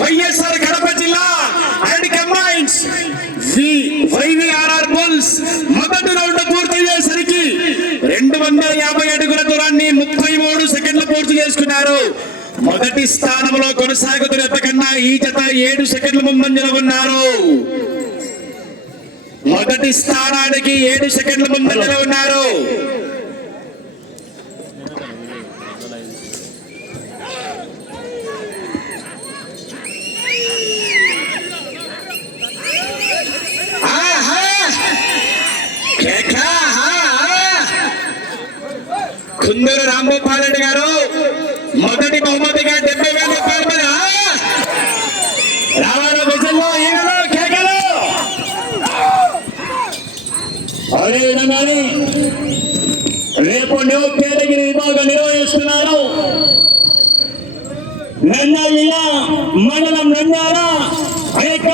వైఎస్ఆర్ కడప జిల్లా and combines. YVRR bulls మొదటి round పూర్తయ్యేసరికి రెండు వందల యాభై అడుగుల దూరాన్ని ముప్పై మూడు సెకండ్లు పూర్తి చేసుకున్నారు. మొదటి స్థానంలో కొనసాగుతున్న ఎంతకన్నా ఈ జత ఏడు సెకండ్ల ముందంజలో ఉన్నారు. మొదటి స్థానానికి ఏడు సెకండ్ల ముందంజలో ఉన్నారు ఆహా! కేక! ఆహా! కుందూరు రాంభూపాల్ రెడ్డి గారు మొదటి బహుమతిగా డెబ్బై వేల రూపాయలు మరి, ఆ! రావాల విజయంలో ఈగలు కేకలు అదేవిధంగానే రేపు న్యూ కేటగిరీ విభాగం నిర్వహిస్తున్నారు నంద్యాల మండలం నంద్యాల ఆ యొక్క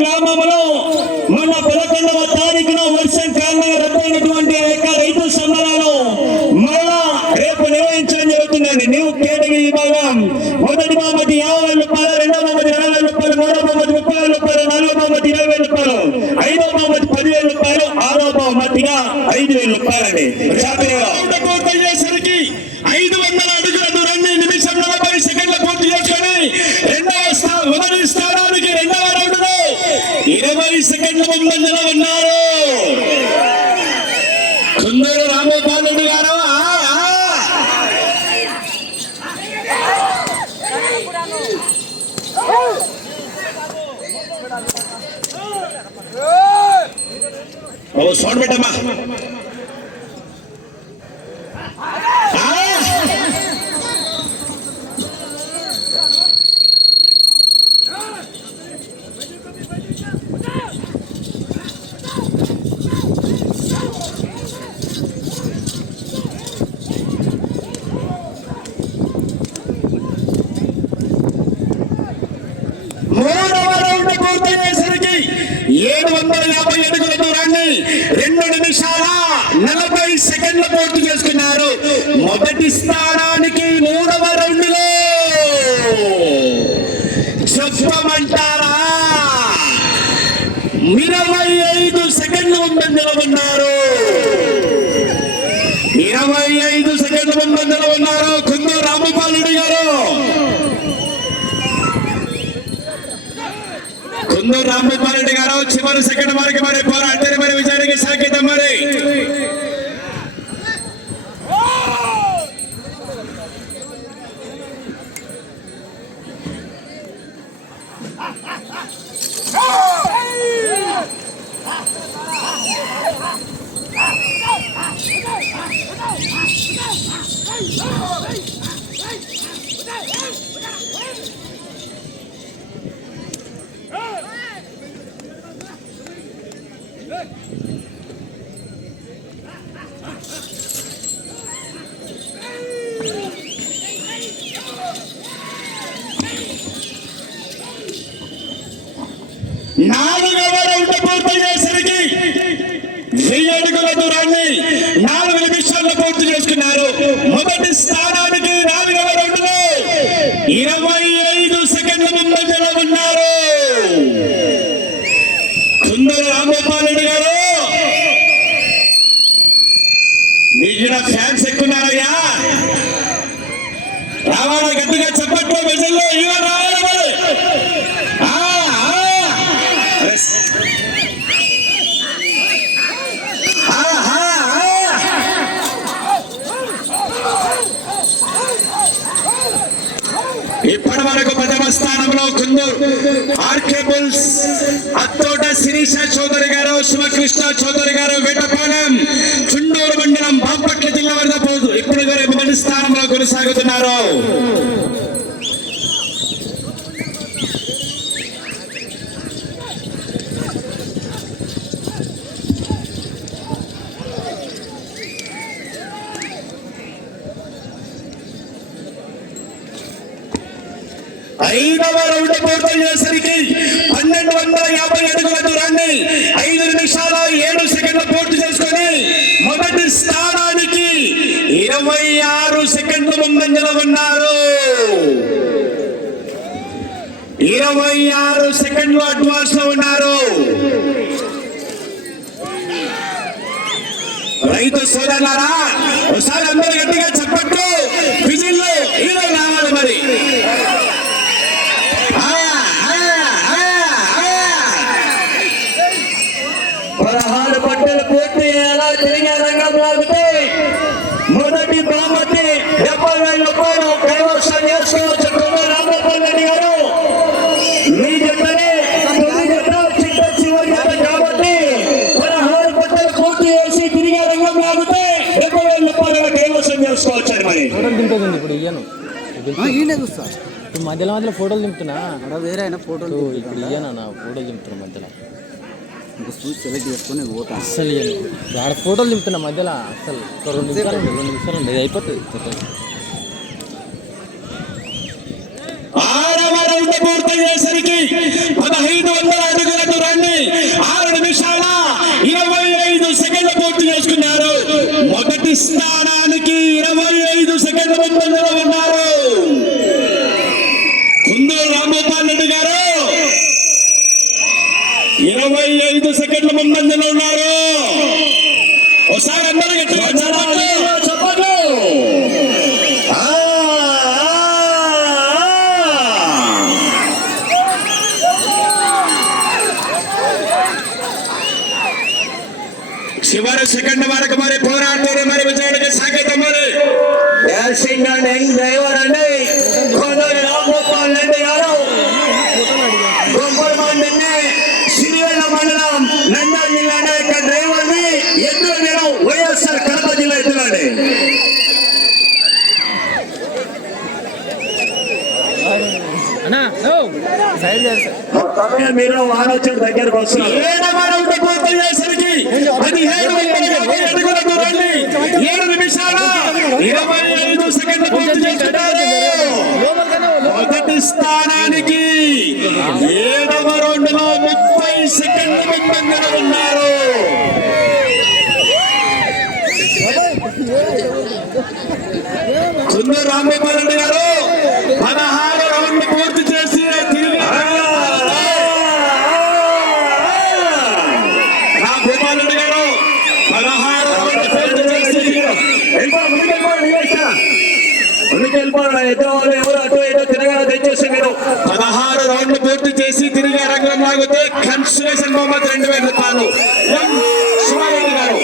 గ్రామంలో మొన్న పదకొండవ తారీఖున వర్షం కారణంగా రద్దయినటువంటి ఆ యొక్క రైతు సంబరాలు మళ్ళా రేపు నిర్వహించడం జరుగుతుందండి న్యూ కేటగిరీ విభాగం మొదటి బహుమతి యాభై వేల రూపాయలు రెండవ బహుమతి నలభై వేల రూపాయలు మూడవ బహుమతి ముప్పై వేల రూపాయలు నాలుగవ బహుమతి ఇరవై వేల రూపాయలు ఐదవ బహుమతి పదివేల రూపాయలు ఆరవ బహుమతిగా ఐదు వేల రూపాయలండి పూర్తయ్యేసరికి ఐదు వందల అడుగుల దూరాన్ని నిమిషం నలభై సెకండ్ల పూర్తి చేసుకొని రెండవ స్థా- మొదటి స్థానానికి రెండవ రౌండ్లో ఇరవై సెకండ్ల ముందంజలో ఉన్నారు. కుందూరు రామగోపాల్ రెడ్డి గారు ఆ, సౌండ్ పెట్టమ్మా ఆ! మూడవ రౌండ్ పూర్తయ్యేసరికి ఏడు వందల యాభై అడుగుల దూరాన్ని రెండు నిమిషాల నలభై సెకండ్లు పూర్తి చేసుకున్నారు. మొదటి స్థానానికి మూడవ రౌండ్లో చెప్పమంటారా? ఇరవై ఐదు సెకండ్లు ముందంజలో ఉన్నారు ఇరవై ఐదు సెకండ్ల ముందంజలో ఉన్నారు కుందు రామపాలుడి గారు. రామ్మోహన్ రెడ్డి గారు చివరి సెకండ్ వరకు మరి పోరాటం మరి విజయానికి సాగిద్దాం మరి నాలుగవ రౌండ్ పూర్తయ్యేసరికి వెయ్యి అడుగుల దూరాన్ని నాలుగు నిమిషాల్లో పూర్తి చేసుకున్నారు. మొదటి స్థానానికి నాలుగవ రౌండ్లో ఇరవై ఇప్పటి వరకు ప్రథమ స్థానంలో కుందూరు ఆర్కే బుల్స్ అత్తోట శిరీష చౌదరి గారు శివకృష్ణ చౌదరి గారు వేటపాలెం చుండూరు మండలం బాపట్ల జిల్లా వరద పోదు. ఇప్పుడు గారు మొదటి స్థానంలో కొనసాగుతున్నారు ఐదవ రౌండ్ పూర్తయ్యేసరికి పన్నెండు వందల యాభై అడుగుల దూరాన్ని ఐదు నిమిషాల ఏడు సెకండ్లు పూర్తి చేసుకొని మొదటి స్థానానికి ఇరవై ఆరు సెకండ్లు ముందంజలో ఉన్నారు. ఇరవై ఆరు సెకండ్లు అడ్వాన్స్లో ఉన్నారు. రైతు సోదరులారా ఒకసారి అందరూ గట్టిగా చెప్పట్టు విజిల్లో హీరో రావాలి మరి ఆ, ఆ, ఆ, ఆ. పదహారు పట్టలు పూర్తి అయ్యేలా తిరిగే రంగం లాగితే మొదటి బహుమతి డెబ్బై వేల రూపాయలు కైవసం చేసుకోవచ్చు కొమ్మ రామగోపాల్ రెడ్డి గారు. మీ జతనే తొలి జత చిట్ట చివరి జత కాబట్టి పదహారు పట్టలు పూర్తి చేసి తిరిగే రంగం లాగితే డెబ్బై వేల రూపాయలు కైవసం చేసుకోవచ్చు మరి. ఫోటోలు దింపుతుంది ఇప్పుడు ఇయ్యను. ఈయన చూస్తా. ఇప్పుడు మధ్యలో మధ్యలో ఫోటోలు దింపుతున్నా? వేరే ఆయన ఫోటోలు ఇప్పుడు ఇయ్యను నా ఫోటోలు దింపుతున్నా మధ్యలో. ఇంకా చూసి సెలెక్ట్ చేసుకొని పోతా. అస్సలు ఆడ ఫోటోలు దింపుతున్నా మధ్యలో అసలు రెండు నిమిషాలు రెండు నిమిషాలు ఉండు. ఇది అయిపోతుంది. రౌండ్ పదహైదు వందల అడుగులకు రండి. ఆరు నిమిషాల ఇరవై ఐదు సెకండ్లు పూర్తి చేసుకున్నారు. మొదటి స్థానం ఇరవై ఐదు సెకండ్ల ముందంజలో ఉన్నారు కుందూరు రాంగోపాల్ రెడ్డి గారు ఇరవై ఐదు సెకండ్ల ముందంజలో ఉన్నారు ఒకసారి అందరూ గట్టిగా చెప్పండి. చెప్పండి ఆ, ఆ, ఆ. చివరి సెకండ్ వరకు మరి పోరాటం మరి విజయానికి సాగతం మరి డాన్సింగ్ అండ్ యంగ్ డ్రైవర్ అండి కొందరు రామ్మోపాల్ రెడ్డి గారు గొప్పమండి సిరివెల్ల మండలం నంద్యాల జిల్లా యొక్క డ్రైవర్ని ఎద్దుల నేను వైఎస్ఆర్ కడప జిల్లా ఎద్దులండి అన్నా సైడ్ చేస్తా సమయం మీరు ఆలోచన దగ్గరకు వస్తున్నారు. పదిహేడు ఏడు నిమిషాల. ఇరవై ఐదు సెకండ్లు పూర్తి చేసుకున్నారు మొదటి స్థానానికి ఏడవ రౌండ్లో ముప్పై సెకండ్ల ముందంజలో ఉన్నారు కుందూరు రామగోపాల్ రెడ్డి గారు పదహారు రౌండ్లు పూర్తి చేసి తిరిగి రామగోపాల్ రెడ్డి గారు పదహారు రౌండ్లు పూర్తి చేసి వెళ్ళిపో, ముందుకు వెళ్ళిపో, నిలేష్. ముందుకు వెళ్ళిపోండి. ఎదురు వాళ్ళు ఎవరు అటు ఇటు తిరగాలి దయచేసి మీరు పదహారు రౌండ్లు పూర్తి చేసి తిరిగి రంగం లాగితే కన్సలేషన్ బహుమతి రెండు వేల రూపాయలు ఎం. శివారెడ్డి గారు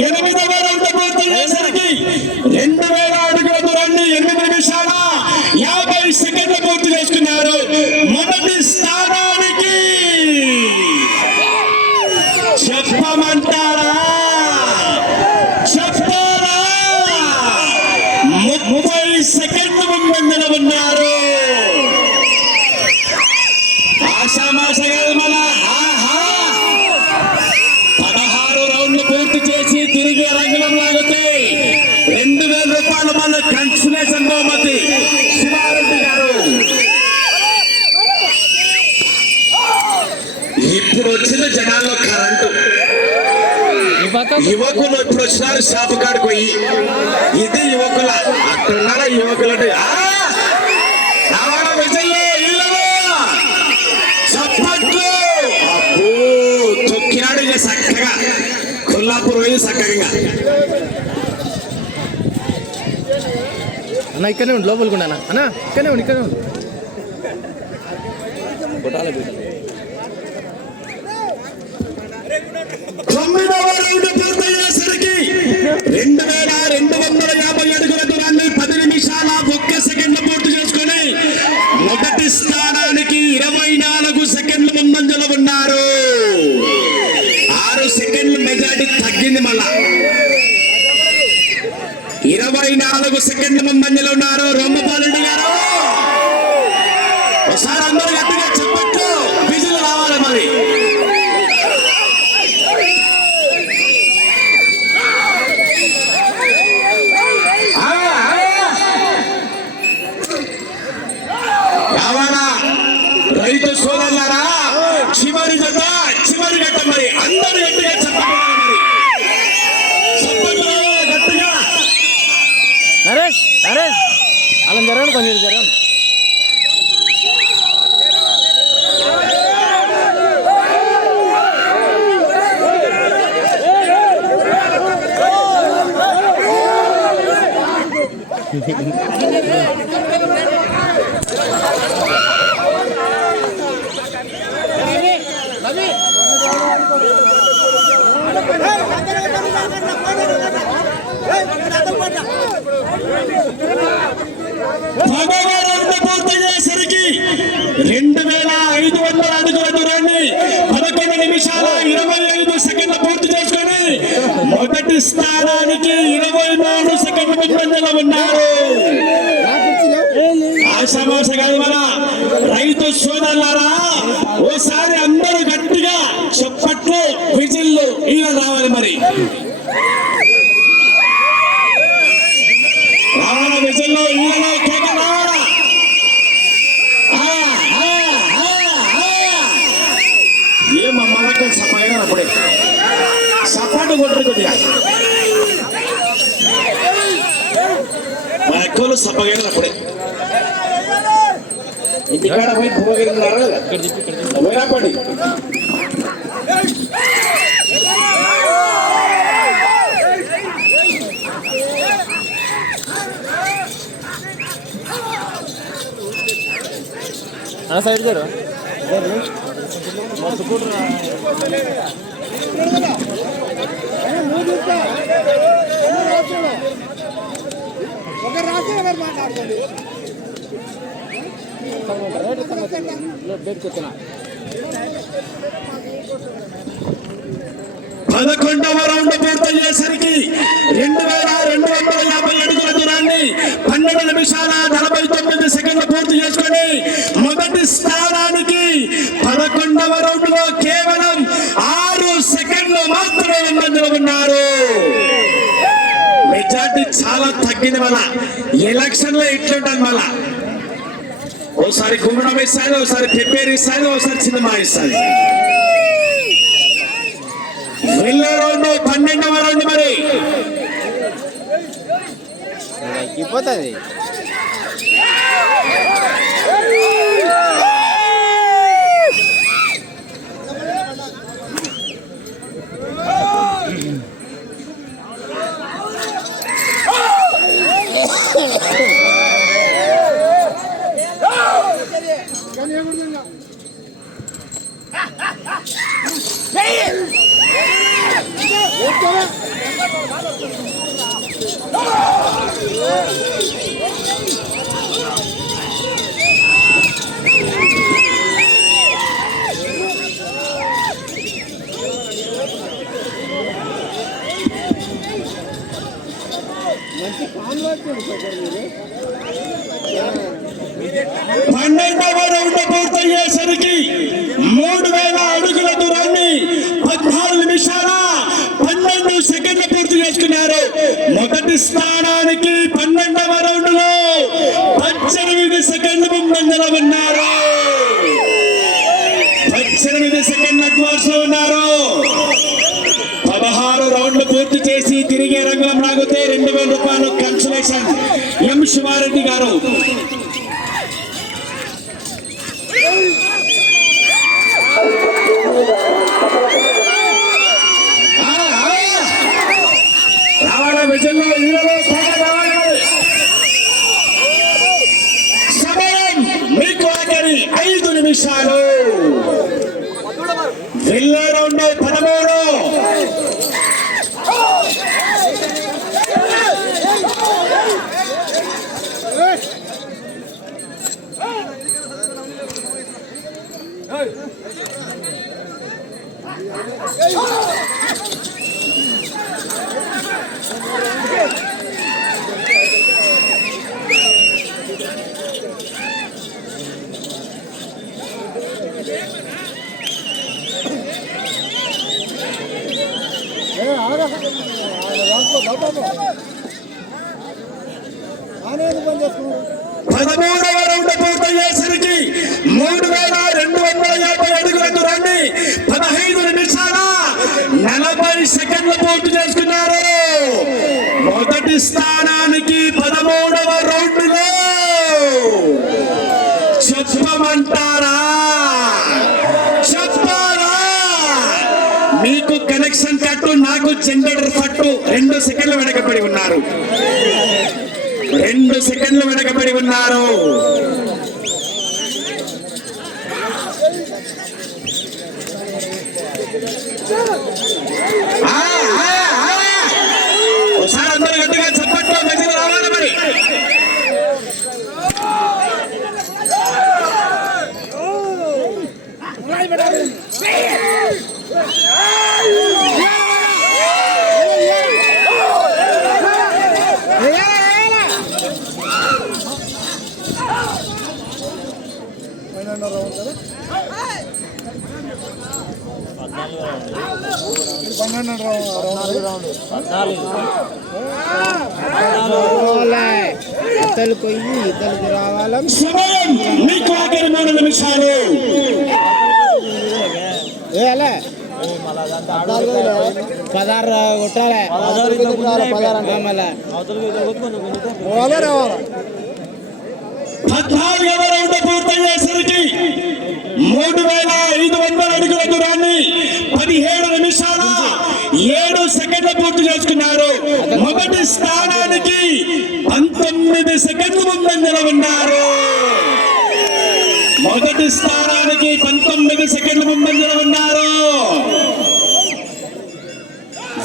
ఎనిమిదవ రౌండ్ పూర్తయ్యేసరికి రెండు వేల అడుగులకు రండి ఎనిమిది నిమిషాల యాభై సెకండ్లు పూర్తి చేసుకున్నారు మొదటి స్థానానికి చెప్పమంటారా యువకులు ఇప్పుడు వచ్చినారు షాపు కాడికి పోయి ఇది యువకుల అక్కడ యువకులు అంటే తొక్కినాడు చక్కగా. కొల్లాపూర్ పోయి చక్కగా. అన్న ఇక్కడనే ఉండు లోపలికి ఉండు అన్న. అన్న ఇక్కడనే ఉండు ఇక్కడనే ఉండు. రెండు వేల దూరాన్ని పది నిమిషాల పూర్తి చేసుకుని మొదటి స్థానానికి ఇరవై నాలుగు సెకండ్లు ముందంజలో ఉన్నారు. రొమ్మపాలెడ్డి గారు. ఒకసారి అందరూ Jadi. సెకండ్ల ఉన్నారు. ఆశామాష కాదు మన రైతు సోదరులారా ఓసారి అందరూ గట్టిగా చప్పట్లు విజిల్లు ఈయన రావాలి మరి. போகிறீங்களா கூட இன்னைக்கான போயிட்டு போகிறீங்களா ஒயராப்பாடி ಆ ಸೈಡ್ ಜರು ಮತ್ತು ಕೊಡ್ರ ಮೂರು పోయినా పడి ఆ సైడ్ పదకొండవ రౌండ్ పూర్తయ్యేసరికి రెండు వేల రెండు వందల యాభై అడుగుల దూరాన్ని పన్నెండు నిమిషాల నలభై తొమ్మిది సెకండ్లు పూర్తి చేసుకొని మొదటి స్థానానికి పదకొండవ రౌండ్లో కేవలం ఆరు సెకండ్లు మాత్రమే ముందంజలో ఉన్నారు. మెజార్టీ చాలా తగ్గింది వల్ల ఎలక్షన్లో ఇట్లుంటుంది వల్ల ఓసారి గుమ్మడం ఇస్తాను ఒకసారి ప్రిపేర్ ఇస్తాను ఒకసారి సినిమా ఇస్తాను. వెళ్ళే రౌండ్ పన్నెండవ రౌండ్ మరి. ఎక్కిపోతుంది పన్నెండవ రౌండ్ పూర్తయ్యేసరికి మూడు వేల అడుగుల దూరాన్ని పద్నాలుగు నిమిషాల పన్నెండు సెకండ్లు పూర్తి చేసుకున్నారు. మొదటి స్థానానికి పన్నెండవ రౌండ్లో పద్దెనిమిది సెకండ్లు ముందంజలో ఉన్నారు. పద్దెనిమిది సెకండ్ల అడ్వాన్స్లో ఉన్నారు. పదహారు రౌండ్లు పూర్తి చేసి తిరిగే రంగం లాగితే రెండు వేల రూపాయలు కన్సలేషన్ ఎం శివారెడ్డి గారు రావాలా విజయంలో ఈరోజు కోట రావాలి సమయం మీకు ఆఖరి ఐదు నిమిషాలు పదమూడవ రౌండ్ పూర్తయ్యేసరికి మూడు వేల రెండు వందల యాభై అడుగులకు రండి. పదహైదు నిమిషాల నలభై సెకండ్లు పూర్తి చేసుకున్నారు. మొదటి స్థానానికి పదమూడవ నాకు జనరేటర్ పట్టు రెండు సెకండ్లు వెనకబడి ఉన్నారు. రెండు సెకండ్లు వెనకబడి ఉన్నారు ఆ, ఆ, ఆ. ఒకసారి అందరూ గట్టిగా చప్పట్లు మధ్యలో రావాలి మరి ఇద్దరు పోయి ఇద్దరికి రావాలా మీకు ఆఖరి మూడు నిమిషాలు వేయాలే పదహారు కొట్టాలి పదహారు మళ్ళా పోవాలా మూడు వేల ఐదు వందల అడుగుల దూరాన్ని పదిహేడు నిమిషాల ఏడు సెకండ్లు పూర్తి చేసుకున్నారు. మొదటి స్థానానికి పంతొమ్మిది సెకండ్లు ముందంజలో ఉన్నారు మొదటి స్థానానికి పంతొమ్మిది సెకండ్ల ముందంజలో ఉన్నారు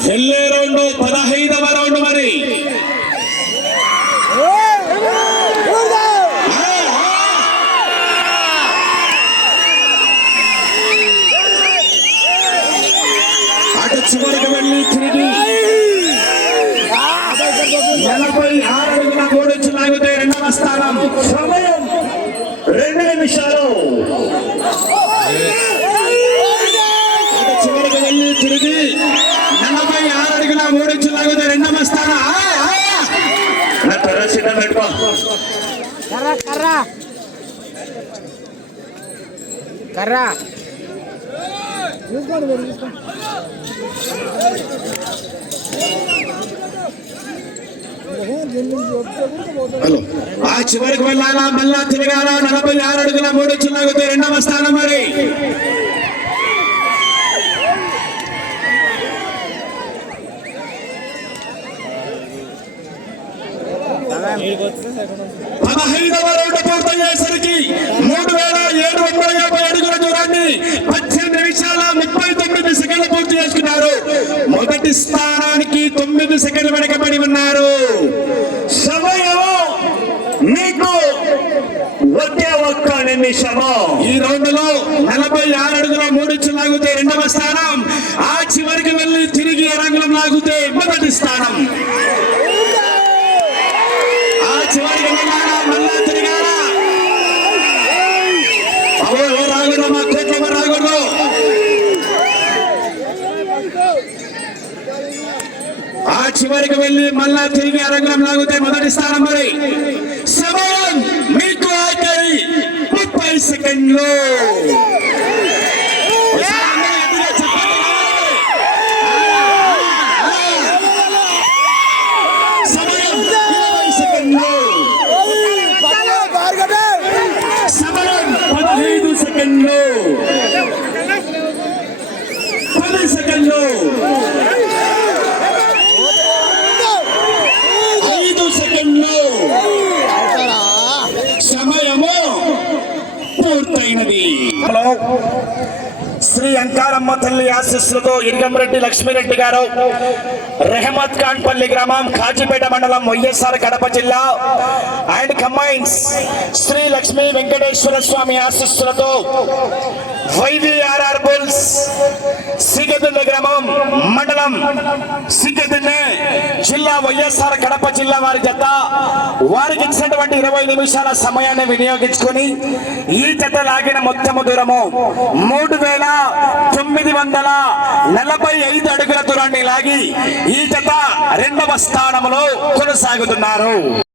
వెళ్ళే రౌండ్ పదహైదవ రౌండ్ మరి. సమయం రెండు నిమిషాలు. చివరికి వెళ్ళి తిరిగి నలభై ఆరు అడుగుల గోడొచ్చి లాగితే రెండవ స్థానం. ఆ, ఆ. నా త్వరగా సిద్ధం పెట్టుకో. కర్రా. కర్రా కర్రా చూసుకోండి మీరు చూసుకోండి హలో. ఆ చివరికి వెళ్ళాలా? మళ్ళా తిరగాలా? నలభై ఆరు అడుగుల మూడు చిన్నగితే రెండవ స్థానం మరి. పదహైదవ రౌండ్ పూర్తయ్యేసరికి మూడు వేల ఏడు వందల యాభై అడుగుల దూరాన్ని పద్దెనిమిది నిమిషాల ముప్పై తొమ్మిది సెకండ్లు పూర్తి చేసుకున్నారు. మొదటి స్థానాన్ని ఐదు సెకండ్లు వెనకబడి ఉన్నారు. సమయము మీకు ఒకే ఒక్క నిమిషము. ఈ రౌండ్లో నలభై ఆరు అడుగుల మూడు లాగితే రెండవ స్థానం. ఆ చివరికి వెళ్ళి తిరిగి రంగులం లాగితే మొదటి స్థానం ఆ చివరికి వెళ్ళాలా మళ్ళా తిరిగాలా అవో ఎవరు రాకూడదు మా కోట్లు ఎవరు రాకూడదు ఆ వెళ్ళి మళ్ళా తిరిగి అరంగం లాగితే మొదటి స్థానం మరి సమయం మీకు ఆఖరి ముప్పై సెకండ్లు ఒకసారి అందరూ గట్టిగా చప్పట్లు కొట్టాలి. సమయం ఇరవై సెకండ్లు సమయం పదహైదు సెకండ్లు పది సెకండ్లు ఐదు సెకండ్లు సమయము పూర్తయినది హలో శ్రీ అంకారమ్మ తల్లి ఆశీస్సులతో ఇరిగంరెడ్డి లక్ష్మీరెడ్డి గారు రెహమత్ ఖాన్ పల్లి గ్రామం కాజీపేట మండలం వైఎస్ఆర్ కడప జిల్లా. అండ్ కంబైన్స్ శ్రీ లక్ష్మీ వెంకటేశ్వర స్వామి ఆశీస్సులతో వైవిఆర్ఆర్ బుల్స్ సిగదున్న గ్రామం మండలం సిగదున్న జిల్లా వైఎస్ఆర్ కడప జిల్లా వారి జత. వారికి ఇచ్చినటువంటి ఇరవై నిమిషాల సమయాన్ని వినియోగించుకొని ఈ జత లాగిన మొత్తము దూరము మూడు వేల తొమ్మిది వందల నలభై ఐదు అడుగుల దూరాన్ని లాగి ఈ జత రెండవ స్థానంలో కొనసాగుతున్నారు.